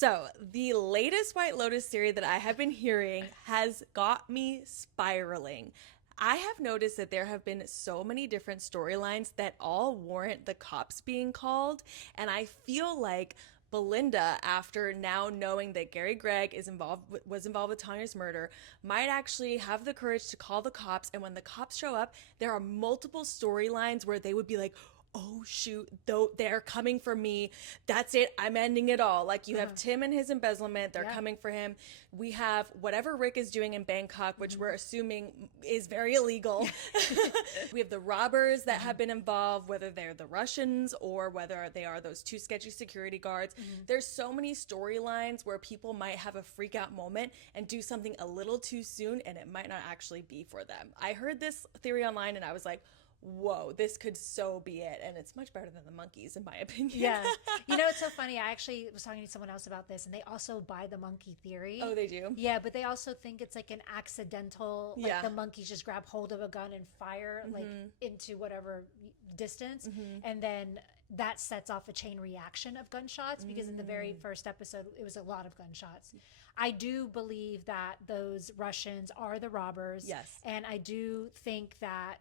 So the latest White Lotus theory that I have been hearing has got me spiraling. I have noticed that there have been so many different storylines that all warrant the cops being called. And I feel like Belinda, after now knowing that Gary Gregg was involved with Tanya's murder, might actually have the courage to call the cops. And when the cops show up, there are multiple storylines where they would be like, oh shoot, though they're coming for me. That's it. I'm ending it all. Like you have Tim and his embezzlement. They're coming for him. We have whatever Rick is doing in Bangkok, which we're assuming is very illegal. We have the robbers that have been involved, whether they're the Russians or whether they are those two sketchy security guards. There's so many storylines where people might have a freak out moment and do something a little too soon, and it might not actually be for them. I heard this theory online and I was like, whoa, this could so be it. And it's much better than the monkeys, in my opinion. Yeah. You know, it's so funny. I actually was talking to someone else about this, and they also buy the monkey theory. Oh, they do? Yeah, but they also think it's like an accidental, like the monkeys just grab hold of a gun and fire like into whatever distance. And then that sets off a chain reaction of gunshots, because in the very first episode, it was a lot of gunshots. I do believe that those Russians are the robbers. Yes. And I do think that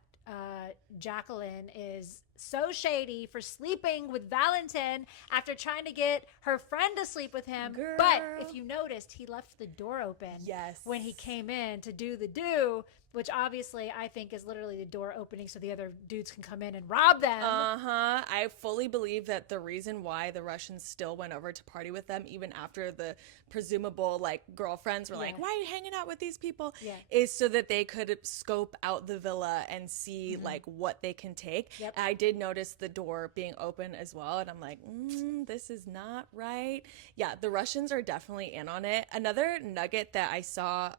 Jaclyn is so shady for sleeping with Valentin after trying to get her friend to sleep with him. Girl. But if you noticed, he left the door open when he came in to do the do, which obviously I think is literally the door opening so the other dudes can come in and rob them. I fully believe that the reason why the Russians still went over to party with them, even after the presumable like girlfriends were like, why are you hanging out with these people? Is so that they could scope out the villa and see like what they can take. I did notice the door being open as well, and I'm like, this is not right. Yeah, the Russians are definitely in on it. Another nugget that I saw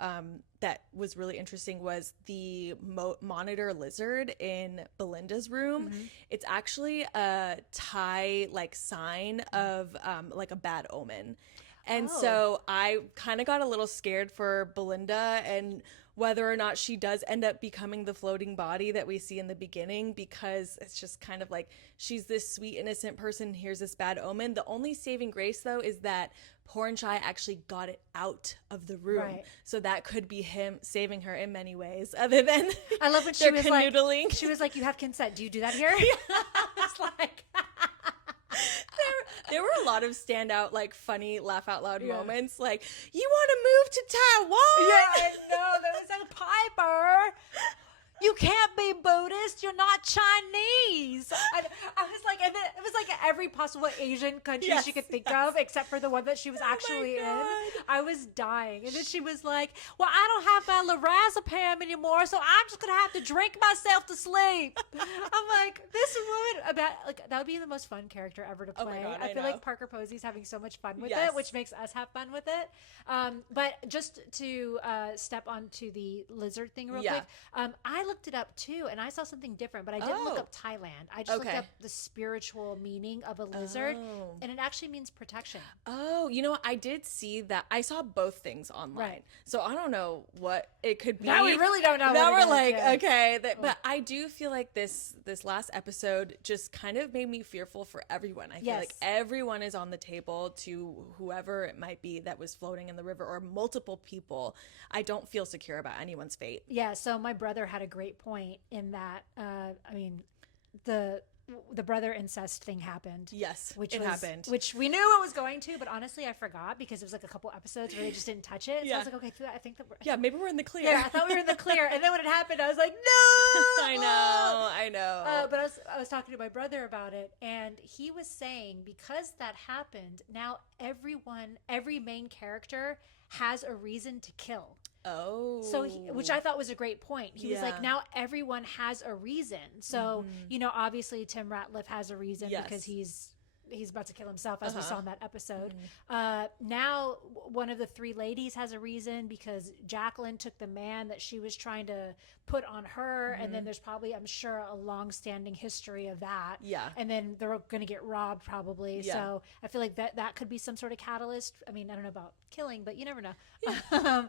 that was really interesting was the monitor lizard in Belinda's room. It's actually a Thai like sign of like a bad omen. And so I kind of got a little scared for Belinda and whether or not she does end up becoming the floating body that we see in the beginning, because it's just kind of like she's this sweet, innocent person. Here's this bad omen. The only saving grace, though, is that Porn Chai actually got it out of the room. Right. So that could be him saving her in many ways, other than I love when she was canoodling. Like, she was like, you have consent. Do you do that here? It's like... There were a lot of standout, like, funny, laugh out loud moments. Like, you want to move to Taiwan? Yeah, I know. There was a Piper. You can't be Buddhist. You're not Chinese. I was like, and then it was like every possible Asian country she could think of, except for the one that she was actually in. I was dying. And then she was like, well, I don't have my lorazepam anymore, so I'm just going to have to drink myself to sleep. I'm like, this woman, that would be the most fun character ever to play. Oh my God, I feel like Parker Posey's having so much fun with it, which makes us have fun with it. But just to step onto the lizard thing real quick, I looked it up too, and I saw something different, but I didn't look up Thailand. I just looked up the spiritual meaning of a lizard, and it actually means protection. Oh, you know what? I did see that. I saw both things online, so I don't know what it could be. Now we really don't know. Now we're like, okay, but I do feel like this last episode just kind of made me fearful for everyone. I feel like everyone is on the table to whoever it might be that was floating in the river, or multiple people. I don't feel secure about anyone's fate. Yeah, so my brother had a great point in that, I mean, the brother incest thing happened. Yes, which happened. Which we knew it was going to, but honestly, I forgot because it was like a couple episodes where they just didn't touch it. So I was like, okay, I think that maybe we're in the clear. Yeah, I thought we were in the clear. And then when it happened, I was like, no! I know. But I was talking to my brother about it, and he was saying because that happened, now every main character has a reason to kill. Oh. So, which I thought was a great point. He was like, now everyone has a reason. So, obviously Tim Ratliff has a reason because he's about to kill himself, as we saw in that episode. Now one of the three ladies has a reason because Jaclyn took the man that she was trying to put on her. And then there's probably, I'm sure, a long-standing history of that. Yeah. And then they're going to get robbed probably. Yeah. So I feel like that could be some sort of catalyst. I mean, I don't know about killing, but you never know. Yeah.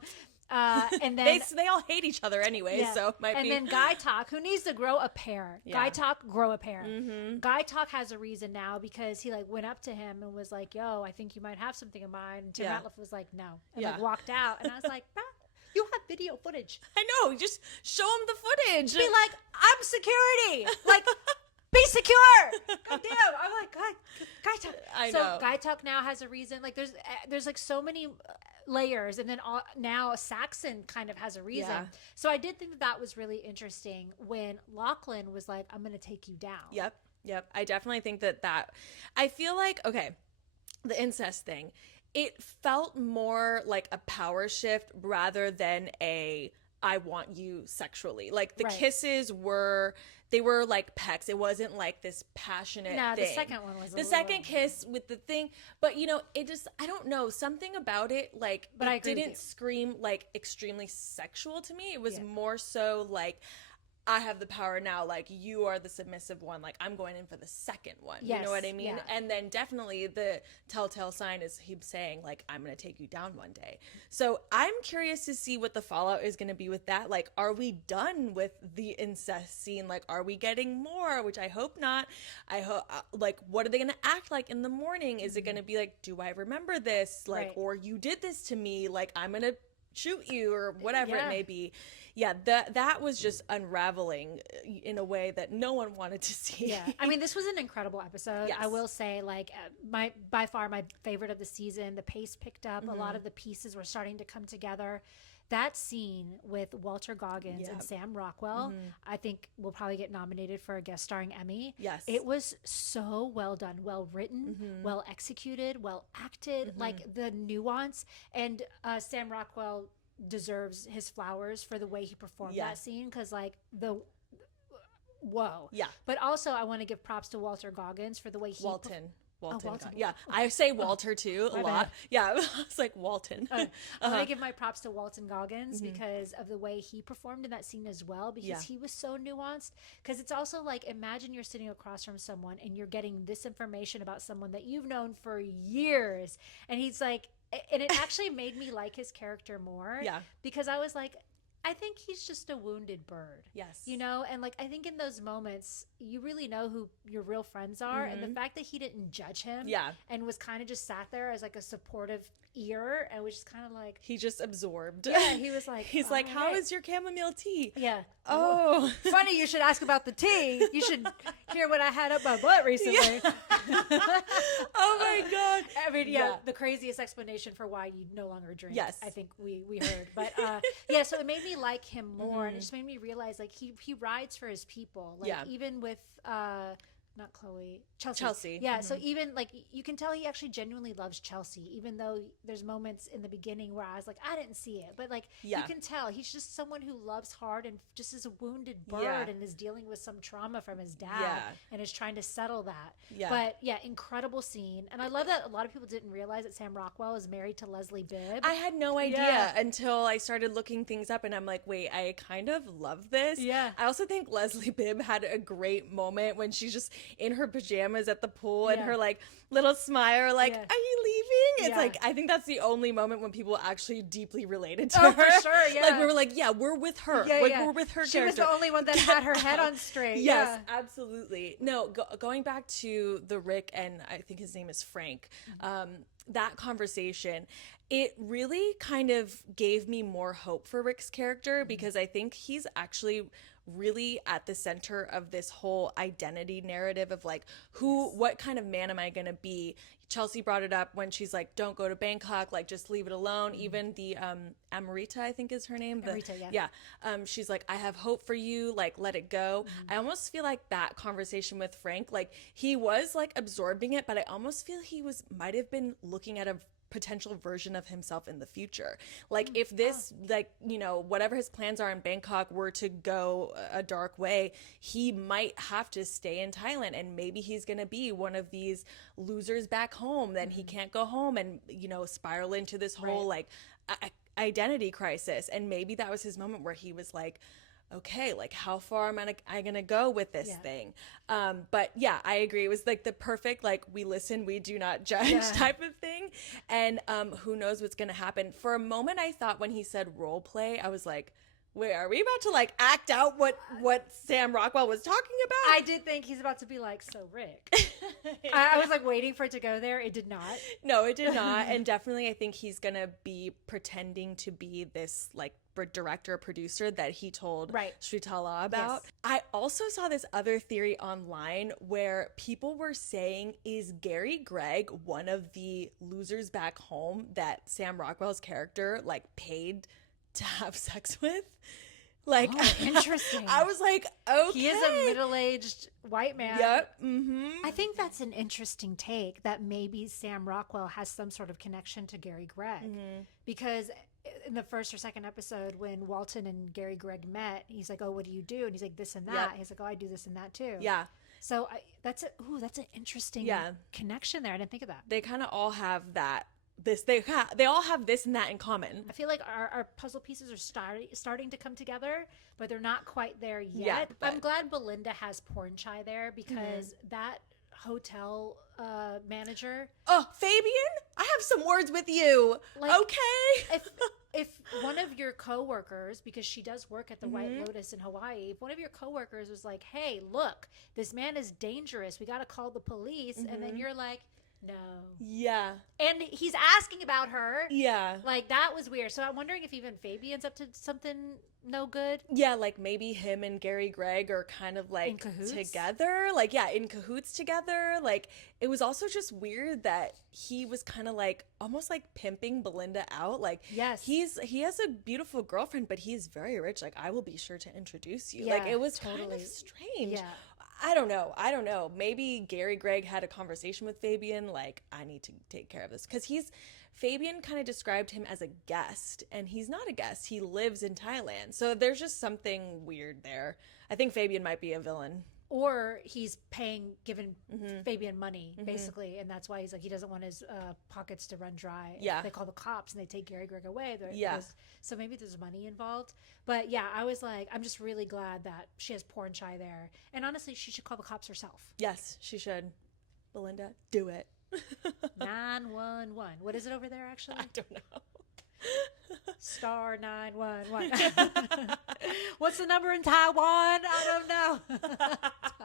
And then they all hate each other anyway, so it might be. And then Guy Talk, who needs to grow a pair. Yeah. Guy Talk, grow a pair. Mm-hmm. Guy Talk has a reason now because he like went up to him and was like, "Yo, I think you might have something in mind." And Tim Ratliff was like, "No," and like walked out. And I was like, "Bruh, you have video footage. I know. Just show him the footage. Be like, I'm security. Like, be secure. God damn. I'm like, God, Guy Talk. I know. So Guy Talk now has a reason. Like, there's like so many layers, and then now Saxon kind of has a reason. Yeah. So I did think that was really interesting when Lochlan was like, I'm going to take you down. Yep. I definitely think that I feel like, okay, the incest thing, it felt more like a power shift rather than I want you sexually. Like the kisses were like pecks. It wasn't like this passionate thing. The second one was the second kiss with the thing. But it just, I don't know, something about it, like, but it didn't scream like extremely sexual to me. It was more so like, I have the power now, like, you are the submissive one, like, I'm going in for the second one. Yes, you know what I mean? Yeah. And then definitely the telltale sign is him saying, like, I'm going to take you down one day. So I'm curious to see what the fallout is going to be with that. Like, are we done with the incest scene? Like, are we getting more? Which I hope not. I hope, like, what are they going to act like in the morning? Is it going to be like, do I remember this? Like, or you did this to me, like, I'm going to shoot you, or whatever it may be. Yeah, that was just unraveling in a way that no one wanted to see. Yeah, I mean, this was an incredible episode. Yes. I will say, like, by far my favorite of the season. The pace picked up. A lot of the pieces were starting to come together. That scene with Walter Goggins and Sam Rockwell, I think will probably get nominated for a guest starring Emmy. Yes. It was so well done, well written, well executed, well acted, like the nuance. And Sam Rockwell deserves his flowers for the way he performed that scene, because like but also I want to give props to Walter Goggins for the way he Walton. Yeah, I say Walter too a lot. Bad. Yeah, I was like Walton. I want to give my props to Walton Goggins because of the way he performed in that scene as well, because he was so nuanced. Because it's also like, imagine you're sitting across from someone and you're getting this information about someone that you've known for years, and he's like, and it actually made me like his character more. Yeah. Because I was like, I think he's just a wounded bird. Yes. You know, and like, I think in those moments, you really know who your real friends are. And the fact that he didn't judge him and was kind of just sat there as like a supportive ear and was just kind of like, he just absorbbed. Yeah, he was like, he's like, how is your chamomile tea? Yeah. Oh. Funny you should ask about the tea. You should hear what I had up my butt recently. Oh my God. I mean, the craziest explanation for why you no longer drink. Yes. I think we heard. But so it made me like him more, and it just made me realize like he rides for his people. Like even with not Chloe, Chelsea. Yeah, so even like you can tell he actually genuinely loves Chelsea, even though there's moments in the beginning where I was like, I didn't see it, but like you can tell he's just someone who loves hard and just is a wounded bird and is dealing with some trauma from his dad and is trying to settle that. But incredible scene, and I love that a lot of people didn't realize that Sam Rockwell is married to Leslie Bibb. I had no idea until I started looking things up, and I'm like, wait, I kind of love this. Yeah. I also think Leslie Bibb had a great moment when she's just in her pajamas at the pool and her like little smile, like, are you leaving? It's like, I think that's the only moment when people actually deeply related to her. For sure, like we were like, we're with her. We're with her. She was the only one that had her head on straight. Yes, absolutely. No, going back to the Rick, and I think his name is Frank, that conversation, it really kind of gave me more hope for Rick's character, because I think he's actually really at the center of this whole identity narrative of like, what kind of man am I gonna be? Chelsea brought it up when she's like, don't go to Bangkok, like just leave it alone. Even the Amrita, I think is her name. She's like, I have hope for you, like let it go. I almost feel like that conversation with Frank, like he was like absorbing it, but I almost feel he might have been looking at a potential version of himself in the future. Like if this, like, you know, whatever his plans are in Bangkok were to go a dark way, he might have to stay in Thailand, and maybe he's going to be one of these losers back home. Then he can't go home and, you know, spiral into this whole like identity crisis. And maybe that was his moment where he was like, okay, like how far am I gonna go with this thing? But yeah, I agree. It was like the perfect, like, we listen, we do not judge type of thing. And who knows what's gonna happen. For a moment, I thought when he said role play, I was like, wait, are we about to like act out what Sam Rockwell was talking about? I did think he's about to be like, so Rick. I was like waiting for it to go there. It did not. No, it did not. And definitely I think he's going to be pretending to be this like director, producer that he told Shritala about. Yes. I also saw this other theory online where people were saying, is Gary Gregg one of the losers back home that Sam Rockwell's character like paid to have sex with? Like, interesting. I was like, okay. He is a middle-aged white man. Yep. Mm-hmm. I think that's an interesting take, that maybe Sam Rockwell has some sort of connection to Gary Gregg. Because in the first or second episode, when Walton and Gary Gregg met, he's like, oh, what do you do? And he's like, this and that. He's like, oh, I do this and that too. Yeah. So that's an interesting connection there. I didn't think of that. They kind of all have that. They all have this and that in common. I feel like our puzzle pieces are starting to come together, but they're not quite there yet. Yeah, I'm glad Belinda has Porn Chai there, because that hotel manager. Oh, Fabian, I have some words with you. Like, okay. if one of your coworkers, because she does work at the White Lotus in Hawaii, if one of your coworkers was like, hey, look, this man is dangerous, we got to call the police, and then you're like, no. Yeah. And he's asking about her. Yeah. Like, that was weird. So I'm wondering if even Fabian's up to something no good. Yeah, like maybe him and Gary Gregg are kind of like together. Like, yeah, in cahoots together. Like, it was also just weird that he was kind of like almost like pimping Belinda out. Like, yes, he has a beautiful girlfriend, but he's very rich. Like, I will be sure to introduce you. Yeah, like, it was kind of strange. Yeah. I don't know. Maybe Gary Gregg had a conversation with Fabian, like, I need to take care of this. Because Fabian kind of described him as a guest, and he's not a guest. He lives in Thailand. So there's just something weird there. I think Fabian might be a villain. Or he's giving Fabian money, basically, and that's why he's like, he doesn't want his pockets to run dry. Yeah. They call the cops, and they take Gary Gregg away. Yeah. So maybe there's money involved. But yeah, I was like, I'm just really glad that she has Porn Chai there. And honestly, she should call the cops herself. Yes, she should. Belinda, do it. 911. What is it over there, actually? I don't know. Star 911. What's the number in Taiwan? I don't know.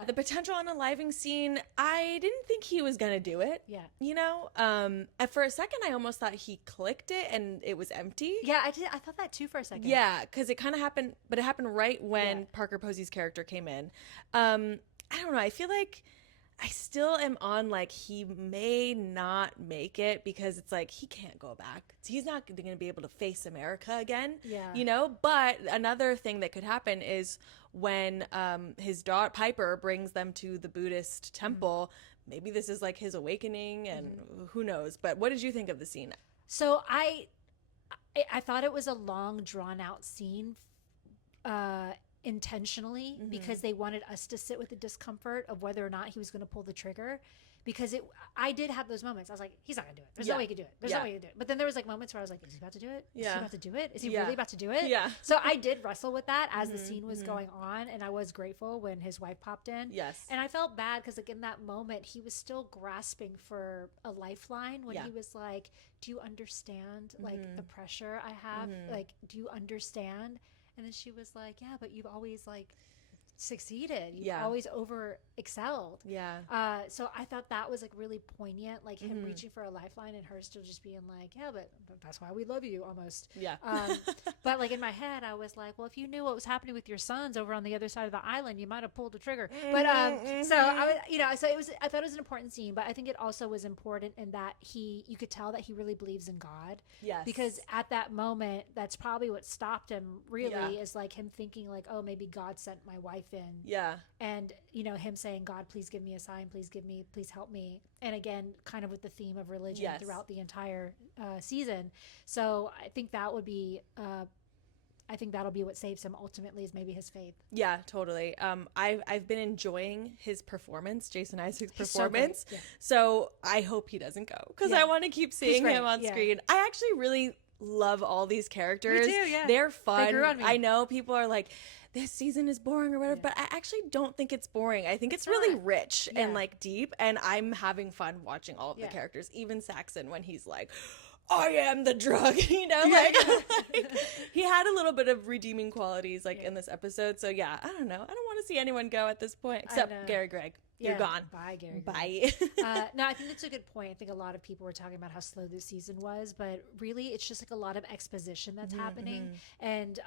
The potential unaliving scene, I didn't think he was gonna do it. Yeah. You know, for a second I almost thought he clicked it and it was empty. Yeah, I did. I thought that too for a second. Yeah, because it kind of happened, but it happened right when Parker Posey's character came in. I don't know. I feel like I still am on, like, he may not make it, because it's like, he can't go back. He's not going to be able to face America again, you know? But another thing that could happen is when his daughter, Piper, brings them to the Buddhist temple, maybe this is like his awakening, and who knows. But what did you think of the scene? So I thought it was a long, drawn-out scene, intentionally, because they wanted us to sit with the discomfort of whether or not he was going to pull the trigger, because I did have those moments. I was like, he's not going to do it. There's no way he could do it. There's no way he could do it. But then there was like moments where I was like, is he about to do it? Is he about to do it? Is he really about to do it? Yeah. So I did wrestle with that as the scene was going on, and I was grateful when his wife popped in. Yes. And I felt bad because, like, in that moment, he was still grasping for a lifeline when he was like, do you understand, like, the pressure I have? Like, do you understand? And then she was like, yeah, but you've always, like, succeeded. You've always over excelled. Yeah. So I thought that was, like, really poignant, like him reaching for a lifeline and her still just being like, yeah, but that's why we love you, almost. Yeah. But, like, in my head, I was like, well, if you knew what was happening with your sons over on the other side of the island, you might have pulled the trigger. But so I was, you know, so I thought it was an important scene, but I think it also was important in that you could tell that he really believes in God. Yes. Because at that moment, that's probably what stopped him, really, is like him thinking like, oh, maybe God sent my wife in. Yeah. And, you know, him saying, God, please give me a sign, please help me. And again, kind of with the theme of religion throughout the entire season. So I think that would be, that'll be what saves him ultimately, is maybe his faith. Yeah, totally. I've been enjoying his performance, Jason Isaacs' performance. So I hope he doesn't go, because I want to keep seeing him on screen. I actually really love all these characters. Me too, yeah. They're fun. They grew on me. I know people are like, this season is boring or whatever, but I actually don't think it's boring. I think it's really rich and like deep, and I'm having fun watching all of the characters, even Saxon when he's like, I am the drug, you know, like he had a little bit of redeeming qualities like in this episode. So yeah, I don't know. I don't want to see anyone go at this point except Gary Gregg. You're gone. Bye, Gary. Bye. No, I think that's a good point. I think a lot of people were talking about how slow this season was, but really it's just like a lot of exposition that's happening. And,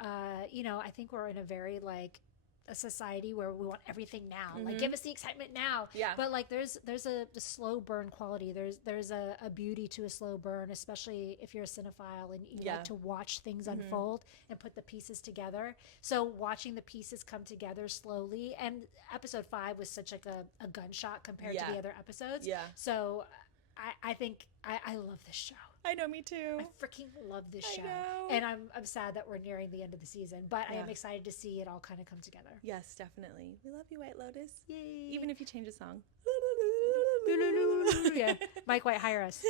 you know, I think we're in a very like a society where we want everything now. Like, give us the excitement now. Yeah. But like there's a slow burn quality. There's a beauty to a slow burn, especially if you're a cinephile and you like to watch things unfold and put the pieces together. So watching the pieces come together slowly, and episode 5 was such like a gunshot compared to the other episodes. Yeah. So I think I love this show. I know, me too. I freaking love this show. And I'm sad that we're nearing the end of the season, but I am excited to see it all kind of come together. Yes, definitely. We love you, White Lotus. Yay. Even if you change a song. Yeah. Mike White, hire us.